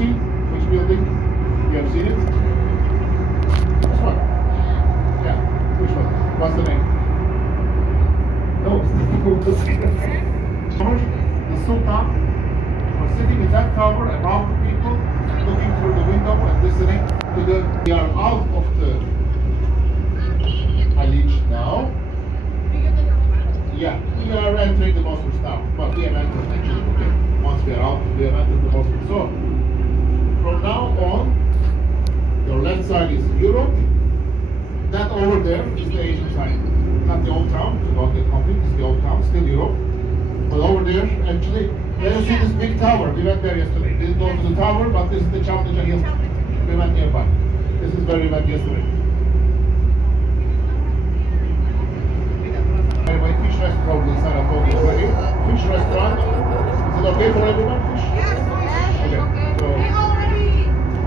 see which building? You have seen it? This one. Yeah. Which one? What's the name? No, it's difficult to see the name. The Sultan was sitting in that tower above the people, looking through the window and listening to the. We are out of the Halic now. Yeah, we are entering the Bosporus now, but we have entered actually. Okay. Once we are out, we have entered the Bosporus. So, from now on, your left side is Europe. That over there is the Asian side. Not the old town, so don't get confused, it's the old town, still Europe. But over there, actually, let us see this big tower. We went there yesterday. Didn't go to the tower, but this is the Challenger Hill. We went nearby. This is where we went yesterday. Anyway, fish restaurant in Selat Bosporus already. Fish restaurant. Is it okay for everyone? Fish? Yes. Okay. So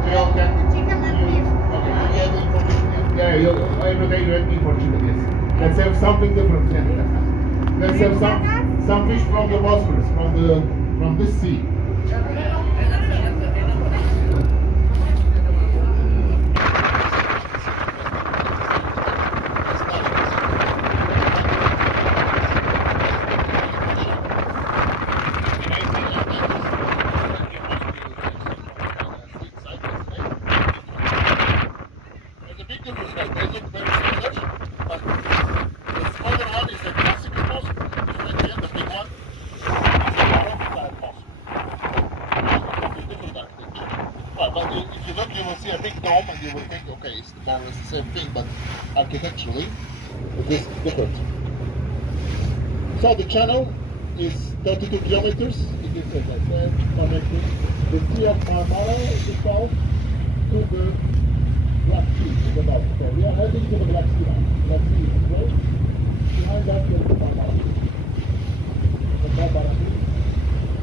we all can. Chicken and beef. Okay. You get it for chicken. Yeah. Every day you eat meat for chicken. Yes. Let's have something different. Let's have some fish from the Bosporus, from this sea. If you look, you will see a big dome and you will think, okay, it's more or less the same thing, but architecturally, it is different. So the channel is 32 kilometers, it is, as I said, connecting the Sea of Marmara in the south to the Black Sea in the north. So we are heading to the Black Sea now. Black Sea is close. Behind that there is the Marmara. The Marmara is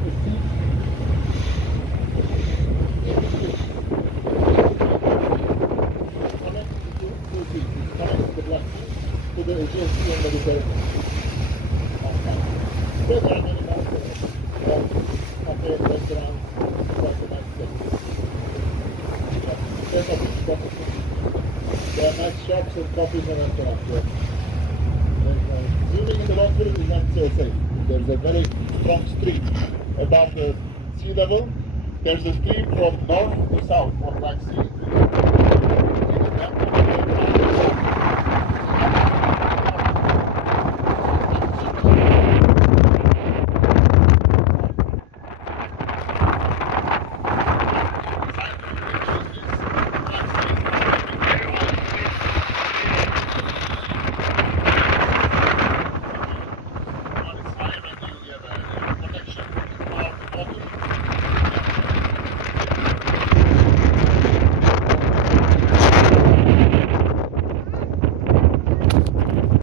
the sea. To the Aegean Sea and Mediterranean. There are many mountains, cafes, restaurants, quite a nice place. There's a big spot. There are nice shops and coffees and restaurants there. Swimming in the Bosporus is not so safe. There's a very strong stream above the sea level. There's a stream from north to south of Black Sea.